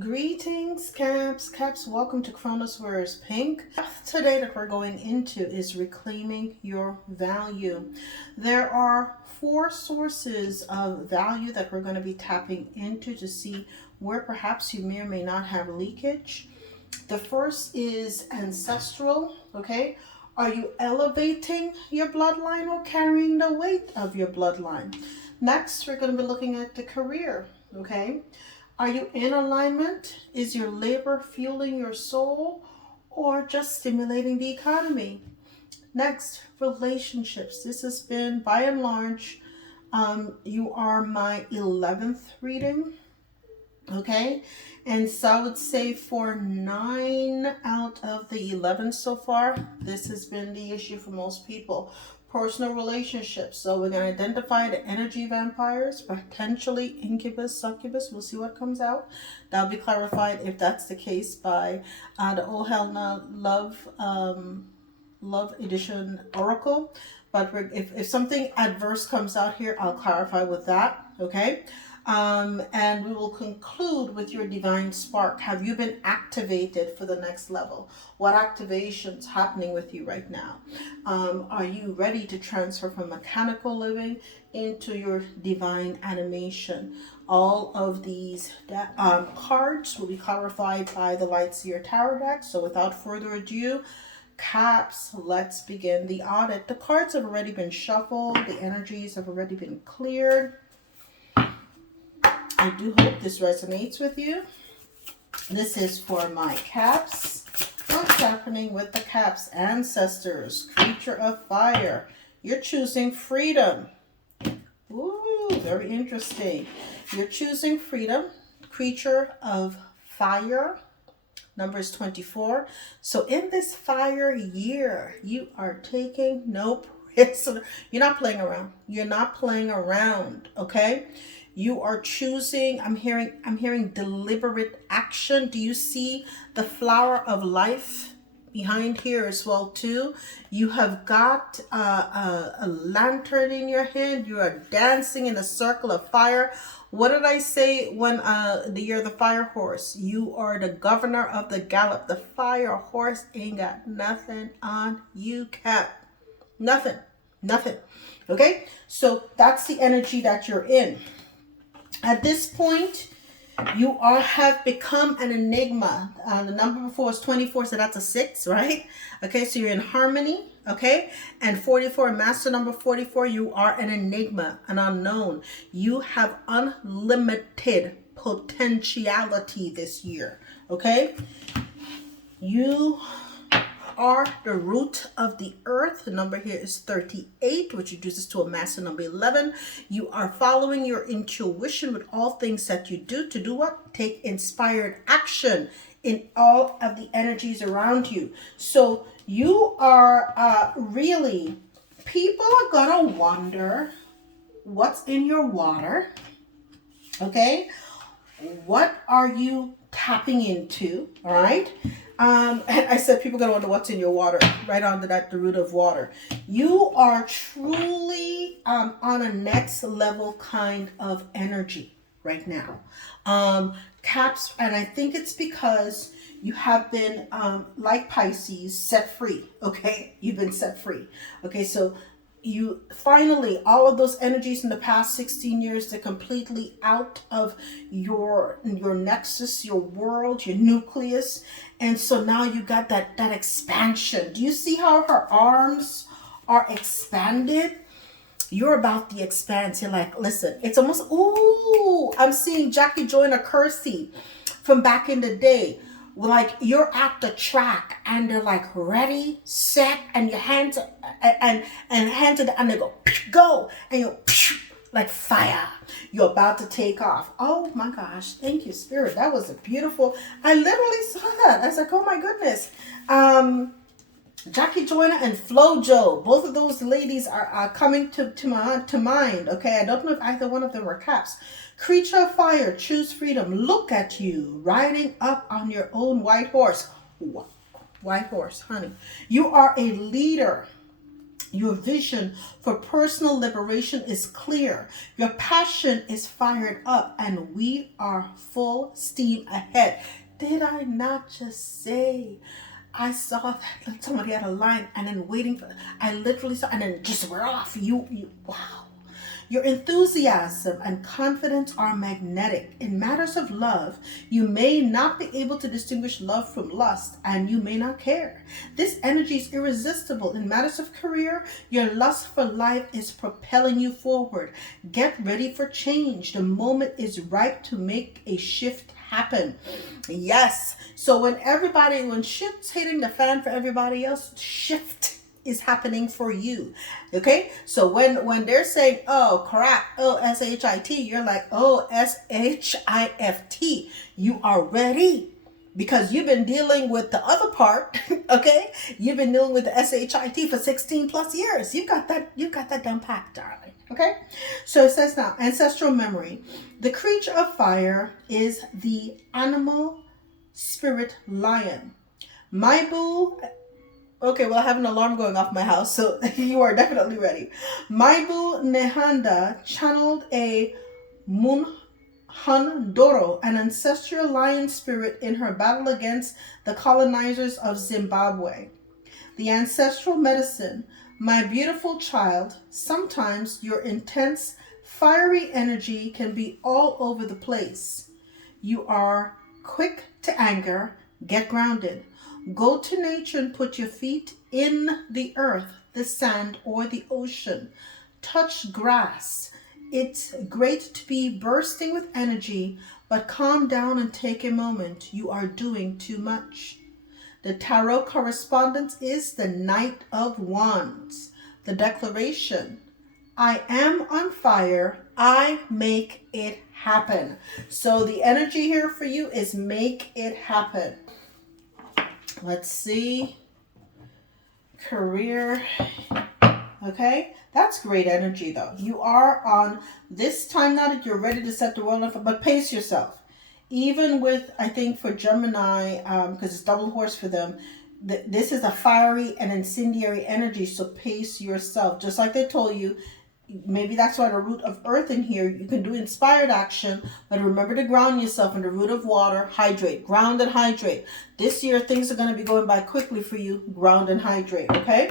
Greetings, Caps, welcome to Kronos Wears Pink. Today that we're going into is reclaiming your value. There are 4 sources of value that we're going to be tapping into to see where perhaps you may or may not have leakage. The first is ancestral, okay? Are you elevating your bloodline or carrying the weight of your bloodline? Next, we're going to be looking at the career, okay? Are you in alignment? Is your labor fueling your soul or just stimulating the economy? Next, relationships. This has been, by and large, you are my 11th reading, okay? And so I would say for 9 out of the 11 so far, this has been the issue for most people. Personal relationships. So we're going to identify the energy vampires, potentially incubus, succubus. We'll see what comes out. That'll be clarified if that's the case by the Oh Hell No Love Edition Oracle. But if something adverse comes out here, I'll clarify with that. Okay. And we will conclude with your divine spark. Have you been activated for the next level? What activation's happening with you right now? Are you ready to transfer from mechanical living into your divine animation? All of these cards will be clarified by the Lightseer Tarot deck. So without further ado, Caps, let's begin the audit. The cards have already been shuffled. The energies have already been cleared. I do hope this resonates with you. This is for my Caps. What's happening with the Caps? Ancestors, creature of fire. You're choosing freedom. Ooh, very interesting. You're choosing freedom, creature of fire. Number is 24. So in this fire year, you are taking no prisoner. You're not playing around. You're not playing around, okay? You are choosing, I'm hearing deliberate action. Do you see the flower of life behind here as well too? You have got a lantern in your hand. You are dancing in a circle of fire. What did I say when you're the fire horse? You are the governor of the gallop. The fire horse ain't got nothing on you, Cap. Nothing. Okay? So that's the energy that you're in. At this point, you all have become an enigma. The number before is 24, so that's a 6, right? Okay, so you're in harmony, okay? And 44, master number 44, you are an enigma, an unknown. You have unlimited potentiality this year, okay? You are the root of the earth. The number here is 38, which reduces to a master number 11. You are following your intuition with all things that you do. To do what? Take inspired action in all of the energies around you. So you are really, people are gonna wonder what's in your water, okay? What are you tapping into, all right? And I said people are going to wonder what's in your water, right under that, the root of water. You are truly on a next level kind of energy right now. Caps, and I think it's because you have been, like Pisces, set free, okay? You've been set free. Okay, so you finally, all of those energies in the past 16 years, they're completely out of your nexus, your world, your nucleus. And so now you got that expansion. Do you see how her arms are expanded? You're about the expanse. You're like, listen, it's almost, ooh, I'm seeing Jackie Joyner Kersey from back in the day. Like you're at the track and they're like ready, set, and your hands and hands and they go, and you're like fire. You're about to take off. Oh my gosh, thank you, Spirit. That was a beautiful. I literally saw that. I was like, oh my goodness. Jackie Joyner and Flojo, both of those ladies are coming to mind. Okay, I don't know if either one of them were Caps. Creature of fire, choose freedom. Look at you riding up on your own white horse. White horse, honey. You are a leader. Your vision for personal liberation is clear. Your passion is fired up, and we are full steam ahead. Did I not just say? I saw that somebody had a line and then waiting for, I literally saw, and then just we're off. Wow. Your enthusiasm and confidence are magnetic. In matters of love, you may not be able to distinguish love from lust, and you may not care. This energy is irresistible. In matters of career, your lust for life is propelling you forward. Get ready for change. The moment is ripe to make a shift happen. Yes. So when shit's hitting the fan for everybody else, shift is happening for you. Okay, so when they're saying, oh crap, oh S-H-I-T, you're like, oh S-H-I-F-T. You are ready, because you've been dealing with the other part. Okay, you've been dealing with the S-H-I-T for 16 plus years. You've got that down packed, darling. Okay, so it says now, ancestral memory. The creature of fire is the animal spirit lion. My boo. Okay, well, I have an alarm going off my house, so you are definitely ready. Maibu Nehanda channeled a Munhandoro, an ancestral lion spirit, in her battle against the colonizers of Zimbabwe. The ancestral medicine. My beautiful child, sometimes your intense, fiery energy can be all over the place. You are quick to anger. Get grounded. Go to nature and put your feet in the earth, the sand, or the ocean. Touch grass. It's great to be bursting with energy, but calm down and take a moment. You are doing too much. The tarot correspondence is the Knight of Wands. The declaration, I am on fire. I make it happen. So the energy here for you is make it happen. Let's see. Career. Okay. That's great energy though. You are on this time now that you're ready to set the world on fire, but pace yourself. Even with, I think for Gemini, because it's double horse for them, this is a fiery and incendiary energy. So pace yourself. Just like they told you, maybe that's why the root of earth in here, you can do inspired action, but remember to ground yourself in the root of water. Hydrate, ground and hydrate. This year things are going to be going by quickly for you. Ground and hydrate. Okay,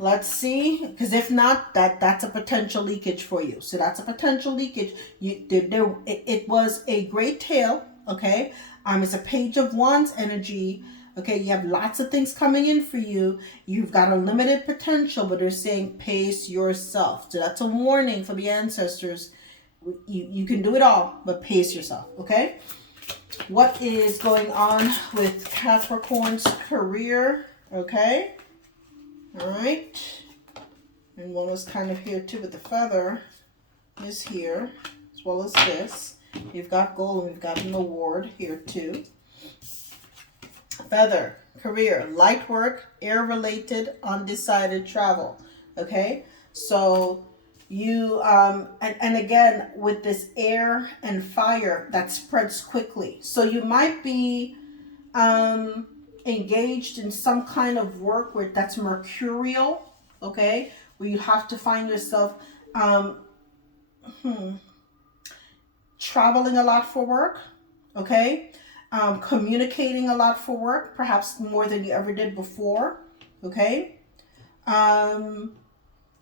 let's see, because if not, that's a potential leakage for you. So that's a potential leakage. It was a great tale. Okay, it's a page of wands energy. Okay, you have lots of things coming in for you. You've got a limited potential, but they're saying pace yourself. So that's a warning for the ancestors. You can do it all, but pace yourself, okay? What is going on with Capricorn's career, okay? All right. And one was kind of here too with the feather is here, as well as this. You've got gold and we've got an award here too. Feather, career, light work, air-related, undecided travel. Okay, so you and again with this air and fire that spreads quickly. So you might be engaged in some kind of work where that's mercurial. Okay, where you have to find yourself traveling a lot for work. Okay. Communicating a lot for work, perhaps more than you ever did before. Okay.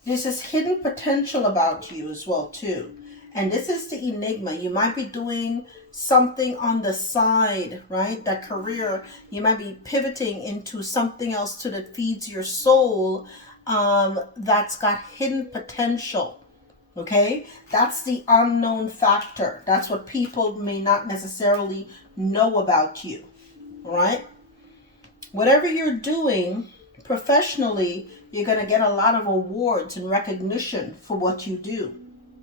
This is hidden potential about you as well too. And this is the enigma. You might be doing something on the side, right? That career, you might be pivoting into something else too that feeds your soul, that's got hidden potential. Okay, that's the unknown factor. That's what people may not necessarily know about you. All right. Whatever you're doing professionally, you're going to get a lot of awards and recognition for what you do.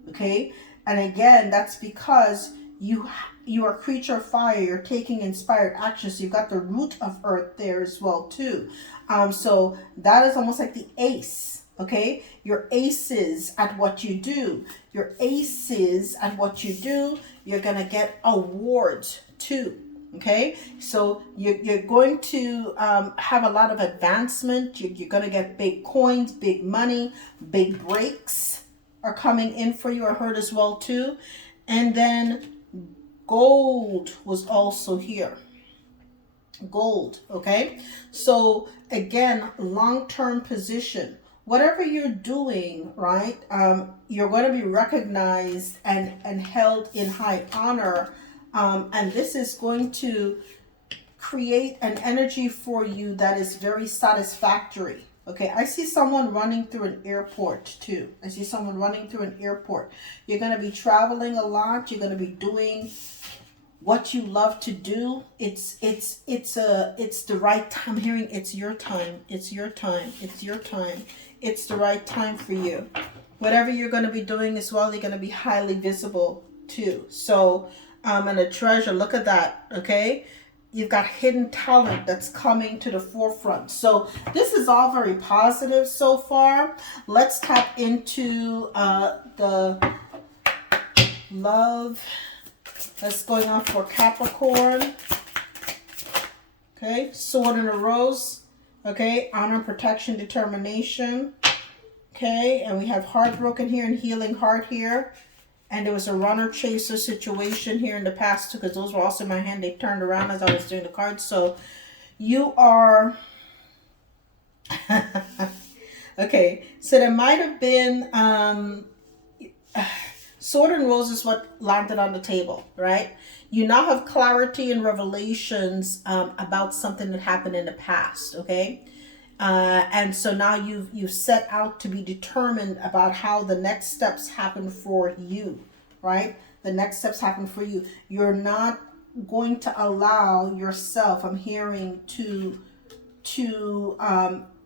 Okay. And again, that's because you are a creature of fire. You're taking inspired action. So you've got the root of earth there as well too. So that is almost like the ace. Okay, you're aces at what you do. You're aces at what you do. You're going to get awards too. Okay, so you're going to have a lot of advancement. You're going to get big coins, big money, big breaks are coming in for you. I heard as well too. And then gold was also here. Gold, okay? So again, long-term position. Whatever you're doing, right, you're going to be recognized and held in high honor. And this is going to create an energy for you that is very satisfactory. Okay, I see someone running through an airport too. I see someone running through an airport. You're going to be traveling a lot. You're going to be doing what you love to do. It's the right time. I'm hearing it's your time. It's your time. It's your time. It's the right time for you. Whatever you're going to be doing as well, you're going to be highly visible too. So, and a treasure, look at that, okay? You've got hidden talent that's coming to the forefront. So this is all very positive so far. Let's tap into the love that's going on for Capricorn. Okay, sword and a rose. Okay, honor, protection, determination. Okay, and we have heartbroken here and healing heart here. And there was a runner chaser situation here in the past too, because those were also in my hand. They turned around as I was doing the cards. So you are okay. So there might have been sword and rose is what landed on the table, right? You now have clarity and revelations about something that happened in the past, okay? And so now you've set out to be determined about how the next steps happen for you, right? The next steps happen for you. You're not going to allow yourself, I'm hearing, to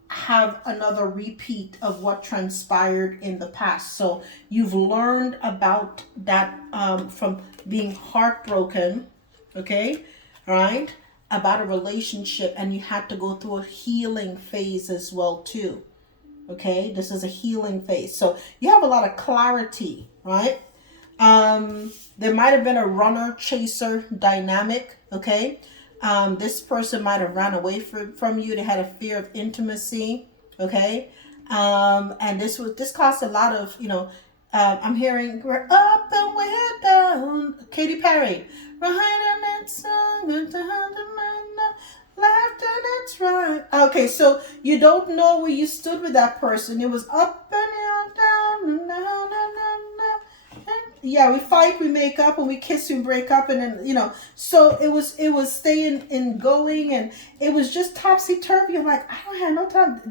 have another repeat of what transpired in the past. So you've learned about that from being heartbroken, okay, right? About a relationship, and you had to go through a healing phase as well too. Okay, this is a healing phase. So you have a lot of clarity, right? There might have been a runner chaser dynamic, okay? This person might have ran away from you. They had a fear of intimacy, okay? And this caused a lot of, I'm hearing we're up and we're down. Katy Perry. Right in that song, laughter, that's right. Okay, so you don't know where you stood with that person. It was up and down, down. Yeah, we fight, we make up, and we kiss, we break up, and then So it was staying and going, and it was just topsy turvy. I'm like, I don't have no time.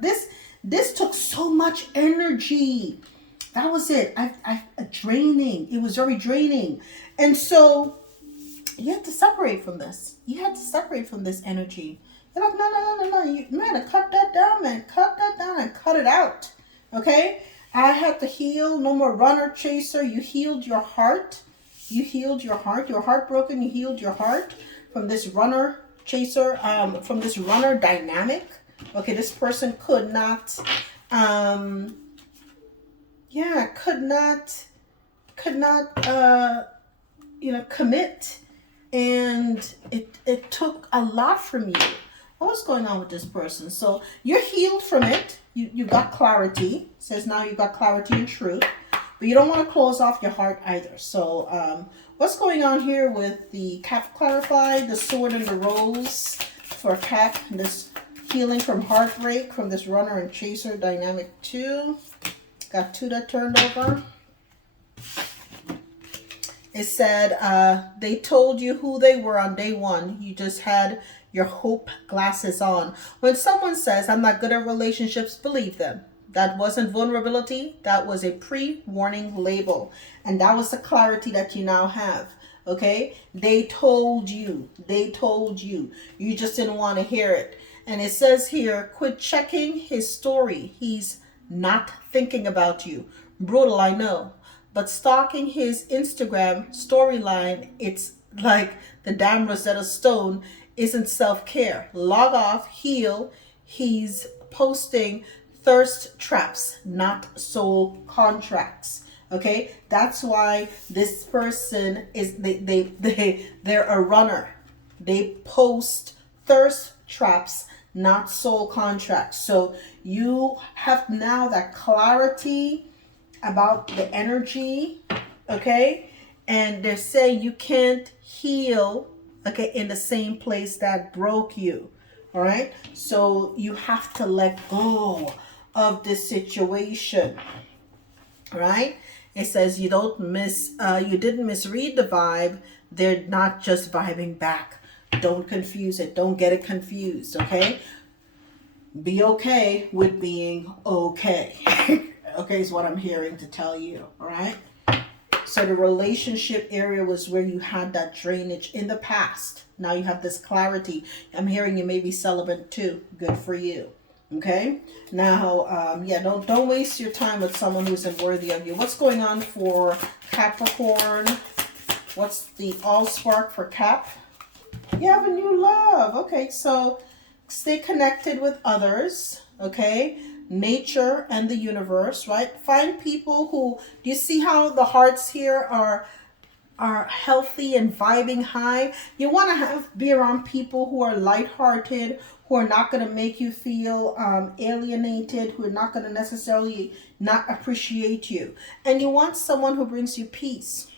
This took so much energy. That was it. Draining. It was very draining, and so you had to separate from this. You had to separate from this energy. You're like, no. Man, cut that down, man. Cut that down and cut it out. Okay? I had to heal. No more runner chaser. You healed your heart. You healed your heart. You're heartbroken. You healed your heart from this runner chaser, from this runner dynamic. Okay, this person could not, commit. And it took a lot from you. What was going on with this person? So you're healed from it. You got clarity. It says now you got clarity and truth. But you don't want to close off your heart either. So what's going on here with the Cap clarified, the sword and the rose for Cap, this healing from heartbreak from this runner and chaser dynamic 2. Got 2 that turned over. It said they told you who they were on day 1. You just had your hope glasses on. When someone says, I'm not good at relationships, believe them. That wasn't vulnerability. That was a pre-warning label. And that was the clarity that you now have. Okay? They told you. They told you. You just didn't want to hear it. And it says here, quit checking his story. He's not thinking about you. Brutal, I know. But stalking his Instagram storyline, it's like the damn Rosetta Stone, isn't self-care. Log off, heal. He's posting thirst traps, not soul contracts. Okay? That's why this person is, they're a runner. They post thirst traps, not soul contracts. So you have now that clarity about the energy, okay? And they're saying you can't heal, okay, in the same place that broke you, all right? So you have to let go of this situation, right? It says you didn't misread the vibe. They're not just vibing back. Don't confuse it. Don't get it confused, okay? Be okay with being okay. Okay, is what I'm hearing to tell you, all right? So the relationship area was where you had that drainage in the past. Now you have this clarity. I'm hearing you may be celibate too. Good for you. Okay. Now, yeah, don't waste your time with someone who's unworthy of you. What's going on for Capricorn? What's the all spark for Cap? You have a new love. Okay, so stay connected with others. Okay. Nature and the universe, right? Find people who, do you see how the hearts here are healthy and vibing high? You want to be around people who are lighthearted, who are not going to make you feel alienated, who are not going to necessarily not appreciate you. And you want someone who brings you peace.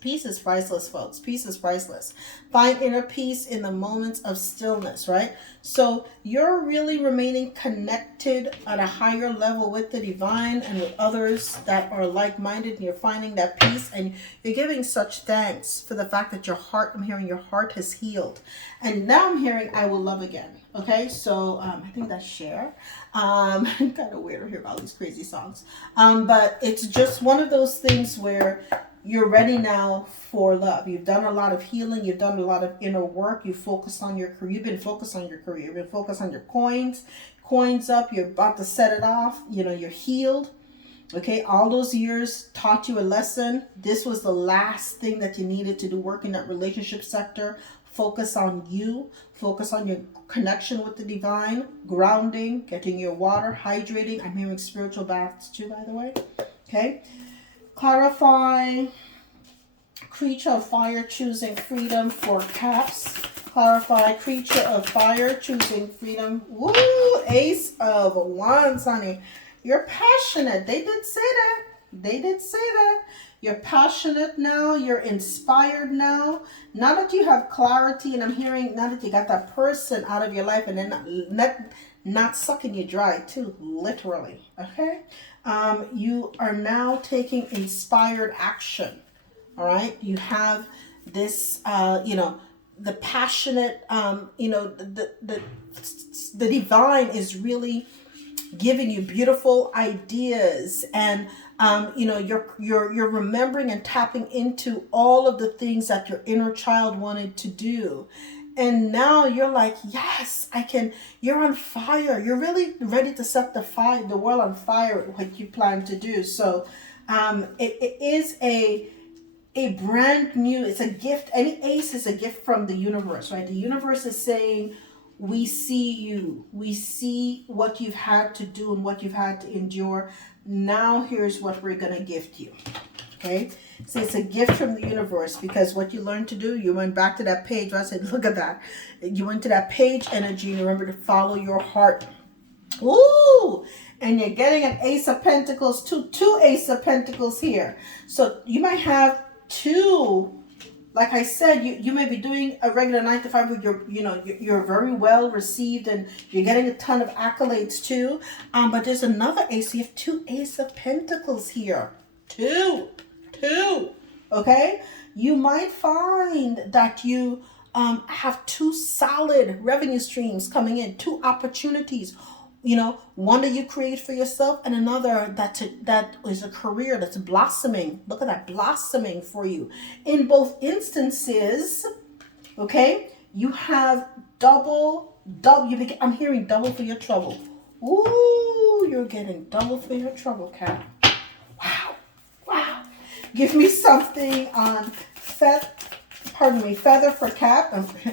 Peace is priceless, folks. Peace is priceless. Find inner peace in the moments of stillness, right? So you're really remaining connected at a higher level with the divine and with others that are like-minded, and you're finding that peace, and you're giving such thanks for the fact that your heart, I'm hearing your heart has healed. And now I'm hearing I will love again. Okay, so I think that's Cher. Kind of weird to hear all these crazy songs. But it's just one of those things where you're ready now for love. You've done a lot of healing. You've done a lot of inner work. You've focused on your career. You've been focused on your career. You've been focused on your coins up. You're about to set it off. You know, you're healed. Okay, all those years taught you a lesson. This was the last thing that you needed to do, work in that relationship sector. Focus on you. Focus on your connection with the divine. Grounding, getting your water, hydrating. I'm hearing spiritual baths too, by the way. Okay. Clarify, creature of fire choosing freedom for Caps. Clarify, creature of fire choosing freedom. Woo! Ace of Wands, honey. You're passionate. They did say that. They did say that. You're passionate now. You're inspired now. Now that you have clarity, and I'm hearing now that you got that person out of your life, and then not sucking you dry too, literally. Okay? You are now taking inspired action. All right. You have this, the passionate, the divine is really giving you beautiful ideas, and you're remembering and tapping into all of the things that your inner child wanted to do. And now you're like, yes, I can. You're on fire. You're really ready to set the world on fire with what you plan to do. So it is a brand new, it's a gift. Any ace is a gift from the universe, right? The universe is saying, we see you. We see what you've had to do and what you've had to endure. Now here's what we're going to gift you. Okay, so it's a gift from the universe, because what you learned to do, you went back to that page where I said, look at that. You went to that page energy, and remember to follow your heart. Ooh, and you're getting an Ace of Pentacles, two Ace of Pentacles here. So you might have two. Like I said, you may be doing a regular 9 to 5 where you're very well received and you're getting a ton of accolades too. But there's another ace. You have two Ace of Pentacles here. Two. Okay? You might find that you have two solid revenue streams coming in, two opportunities. One that you create for yourself, and another that is a career that's blossoming. Look at that, blossoming for you. In both instances, okay, you have double. I'm hearing double for your trouble. Ooh, you're getting double for your trouble, Cat. Wow. Give me something on feather for Cap.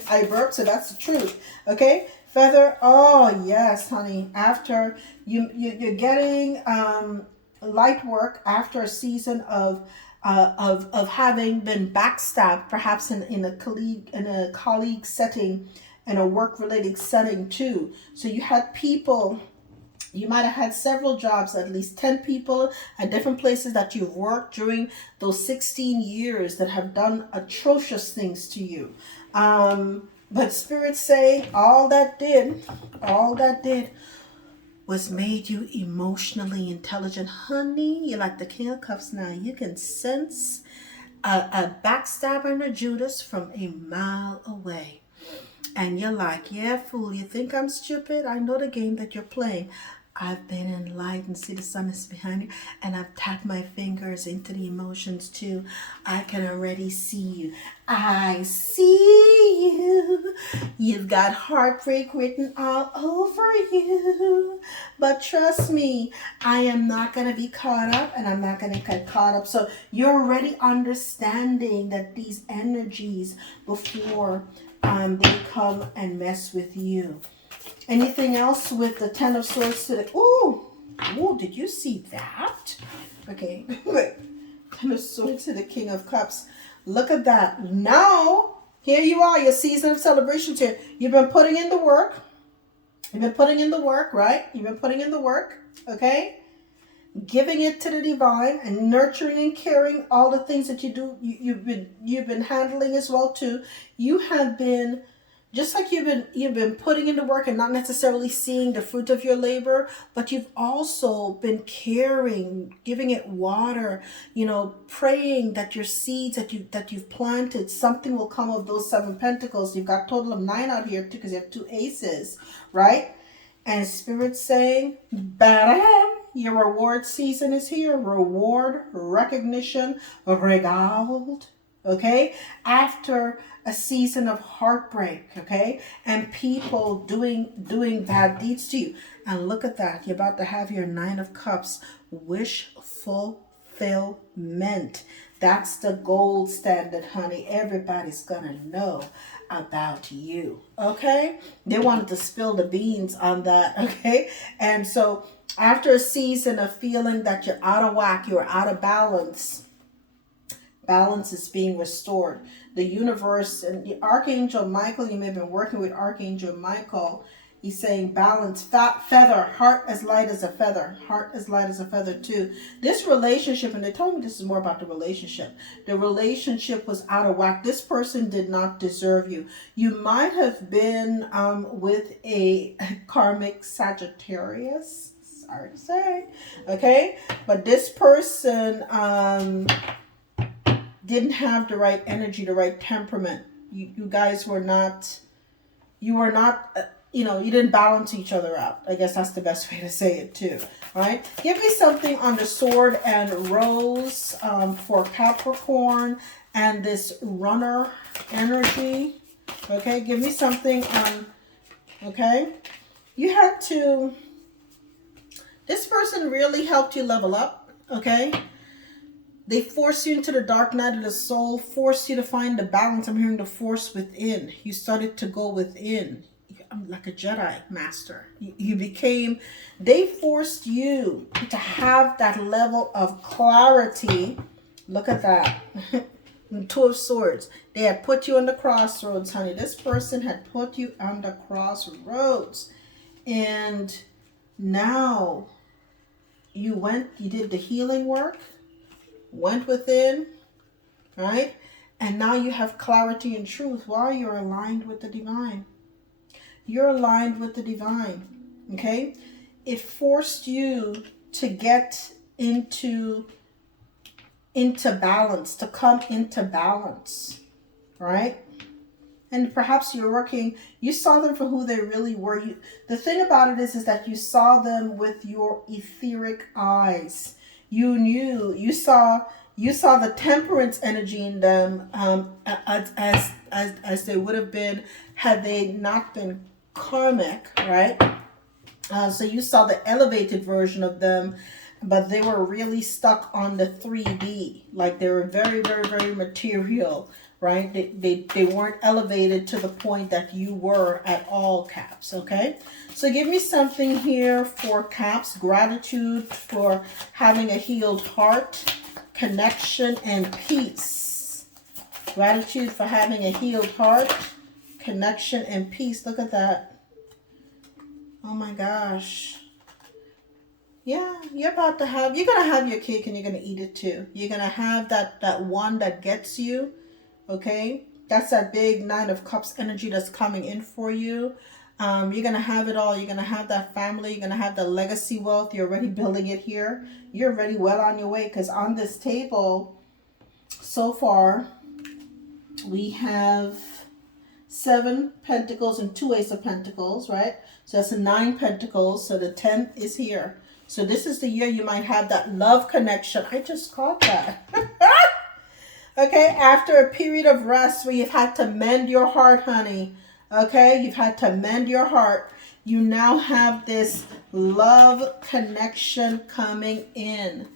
I burped, so that's the truth. Okay. Feather, oh yes, honey. After you're getting light work after a season of of having been backstabbed, perhaps in a colleague setting, in a work related setting too. So you had people. You might have had several jobs, at least 10 people at different places that you've worked during those 16 years that have done atrocious things to you. But spirits say all that did was made you emotionally intelligent. Honey, you're like the King of Cups now. You can sense a backstabber and a Judas from a mile away. And you're like, yeah, fool, you think I'm stupid? I know the game that you're playing. I've been enlightened. See, the sun is behind you. And I've tapped my fingers into the emotions too. I can already see you. I see you. You've got heartbreak written all over you. But trust me, I am not going to be caught up, and I'm not going to get caught up. So you're already understanding that these energies before they come and mess with you. Anything else with the Ten of Swords to the... Ooh, did you see that? Okay, wait. Ten of Swords to the King of Cups. Look at that. Now, here you are, your season of celebrations here. You've been putting in the work. You've been putting in the work, right? You've been putting in the work, okay? Giving it to the divine and nurturing and caring all the things that you do. You've been handling as well too. You have been... Just like you've been putting into work and not necessarily seeing the fruit of your labor, but you've also been caring, giving it water, praying that your seeds that you've planted, something will come of those 7 pentacles. You've got a total of 9 out here too, because you have 2 aces, right? And Spirit's saying, bam, your reward season is here. Reward, recognition, regaled. Okay, after a season of heartbreak, okay, and people doing bad deeds to you. And look at that, you're about to have your 9 of Cups, wish fulfillment. That's the gold standard, honey. Everybody's gonna know about you, okay? They wanted to spill the beans on that, okay? And so after a season of feeling that you're out of whack, you're out of balance, balance is being restored. The universe and the Archangel Michael, you may have been working with Archangel Michael. He's saying balance, feather, heart as light as a feather. Heart as light as a feather too. This relationship, and they told me this is more about the relationship. The relationship was out of whack. This person did not deserve you. You might have been with a karmic Sagittarius. Sorry to say. Okay? But this person... didn't have the right energy, the right temperament. You guys were not, you didn't balance each other out. I guess that's the best way to say it too, right? Give me something on the Sword and Rose for Capricorn and this runner energy. Okay, give me something on, okay? You had to, this person really helped you level up, okay? They force you into the dark night of the soul, force you to find the balance. I'm hearing the force within. You started to go within. I'm like a Jedi master. You became, they forced you to have that level of clarity. Look at that. The 2 of Swords. They had put you on the crossroads, honey. This person had put you on the crossroads. And now you did the healing work. Went within, right? And now you have clarity and truth. Why? You're aligned with the divine. You're aligned with the divine, okay? It forced you to get into balance, to come into balance, right? And perhaps you're working, you saw them for who they really were. The thing about it is that you saw them with your etheric eyes. You saw the temperance energy in them as they would have been had they not been karmic, right? So you saw the elevated version of them, but they were really stuck on the 3D. Like they were very, very, very material, right? They weren't elevated to the point that you were at all, Caps, okay? So give me something here for Caps. Gratitude for having a healed heart. connection and peace. Gratitude for having a healed heart, connection and peace. Look at that. Oh my gosh. Yeah, you're going to have your cake and you're going to eat it too. You're going to have that one that gets you, okay? That's that big Nine of Cups energy that's coming in for you. You're going to have it all. You're going to have that family. You're going to have the legacy wealth. You're already building it here. You're already well on your way, because on this table, so far, we have 7 Pentacles and 2 Ace of Pentacles, right? So that's a 9 Pentacles. So the 10 is here. So this is the year you might have that love connection. I just caught that. Okay, after a period of rest where you've had to mend your heart, honey. Okay, you've had to mend your heart. You now have this love connection coming in.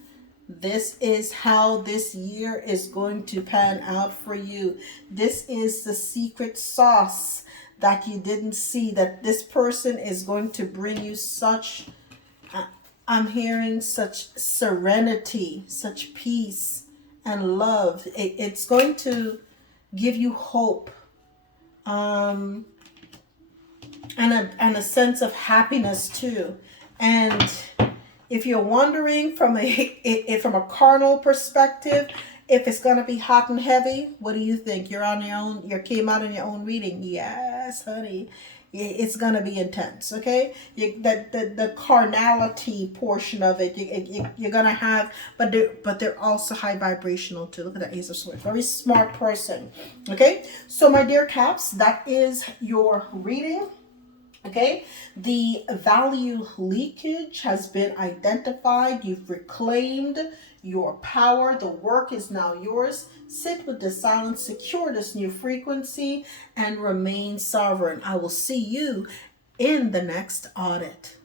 This is how this year is going to pan out for you. This is the secret sauce that you didn't see, that this person is going to bring you such, I'm hearing such serenity, such peace and love. It's going to give you hope, and a sense of happiness too. And if you're wondering from a carnal perspective, if it's going to be hot and heavy, what do you think? You're on your own. You came out in your own reading. Yes, honey. It's going to be intense, okay? The carnality portion of it, you're going to have, but they're also high vibrational too. Look at that Ace of Swords. Very smart person, okay? So my dear Caps, that is your reading. Okay, the value leakage has been identified. You've reclaimed your power. The work is now yours. Sit with the silence, secure this new frequency, and remain sovereign. I will see you in the next audit.